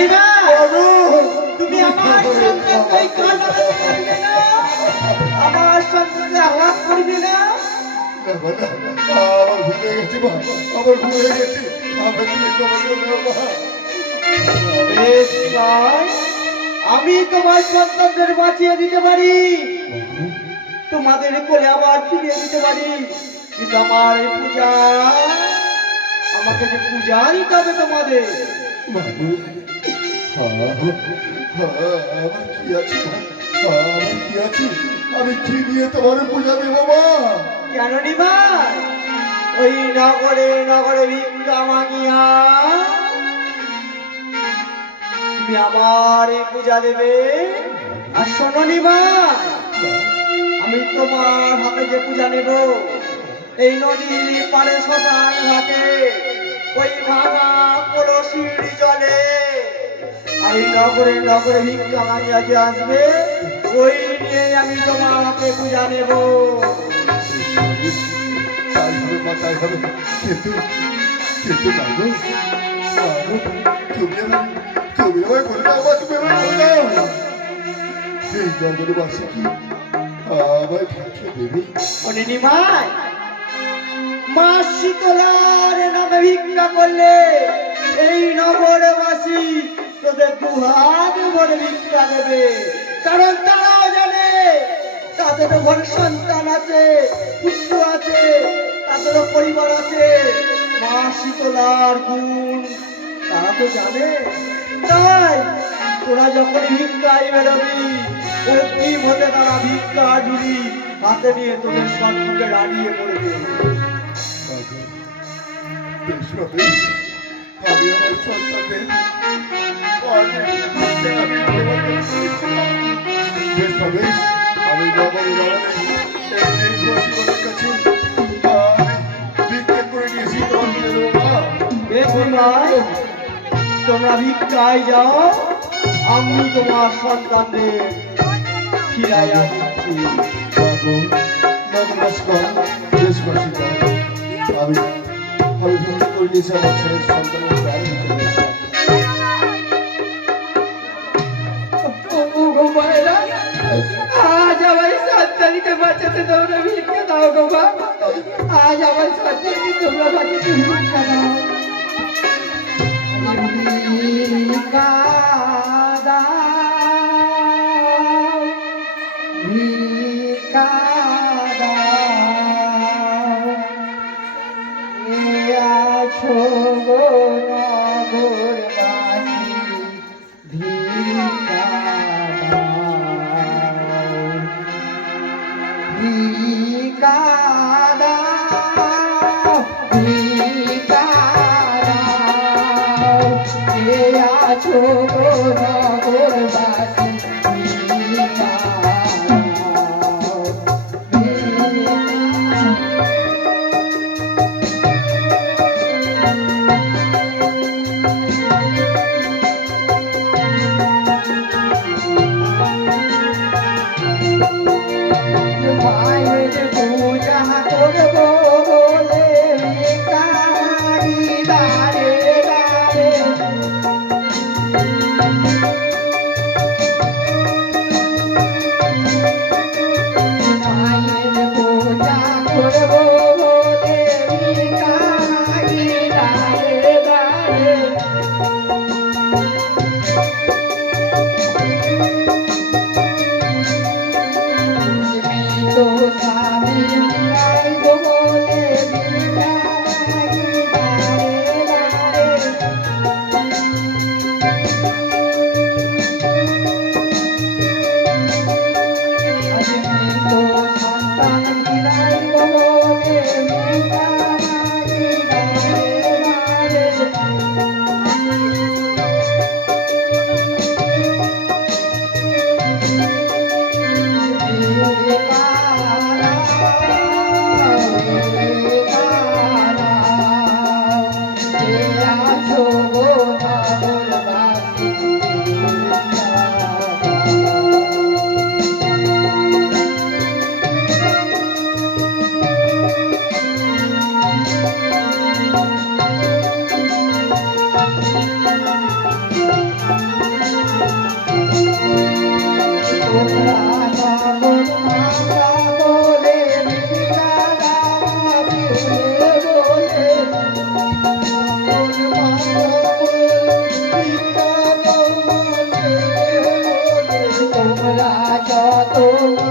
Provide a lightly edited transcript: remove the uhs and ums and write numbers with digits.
নিবা তুমি আমার সন্তানকে কালা করবে না, আমার সন্তানকে আঘাত করবে না। আমার ভুলে গেছি মা, আমার ভুলে গেছি। আমি তোমার সন্তানদের বাঁচিয়ে দিতে পারি, তোমাদের কোলে আবার ফিরিয়ে দিতে পারি, কিন্তু আমার পূজা, আমাকে যে পূজা দিতে হবে তোমাদের। আমার কি আছে, আমার কি আছে, আমি কি দিয়ে তোমার পূজা দেব মা? কেন নিবা? ওই নগরে নগরে ভিক্ষা মাগিয়া তুমি আমার পূজা দেবে। আর শোনো নিবা, আমি তোমার হাতে যে পূজা নেব, এই নদীর পাড়ে শ্মশান ঘাটে ওই ভাঙা কলসির জলে আর এই নগরে নগরে ভিক্ষা মাগিয়া যে আসবে, ওই নিয়ে আমি তোমার হাতে পূজা নেব। তাই হবে মা, তাই হবে, কিন্তু কিন্তু না গো, তুমি আমায় বলে দাও মা, তুমি আমায় বলে দাও, এই জঙ্গলে বাসে কি আমায় ভাগ্য দেবে? নিমাই, মা শীতলার নামে ভিক্ষা করলে এই নগরবাসী তোদের দুহাত ভরে ভিক্ষা দেবে, কারণ তারাও জানে তাদেরও ঘরে সন্তান আছে, পুত্র আছে, তাদেরও পরিবার আছে। মা শীতলার গুণ তারা তো জানে। তাই তোরা যখন ভিক্ষায় বেরোবি, অগ্রিম হতে তারা ভিক্ষা ঝুড়ি হাতে নিয়ে তোদের সম্মুখে দাঁড়িয়ে পড়বে। আমি আমার সন্তানদের আমি তোমরা ভিক্ষায় যাও, আমি তোমার সন্তানদের ফিরাইয়া দিচ্ছি। আমি ভিক্ষা করে নিয়েছি আমার ছেলের সন্তানের প্রাণ দিতে। আজ আমার সন্তানকে বাঁচাতে তোমরা ভিক্ষা দাও গো মা, আজ আমার সন্তানকে তোমরা বাঁচাতে ভিক্ষা দাও। ভিক্ষা দাও, ভিক্ষা দাও, এ আছো গো নগরবাসী, ভিক্ষা ভিক্ষা দাও, ভিক্ষা দাও, এ আছো গো নগরবাসী, ভিক্ষা মতো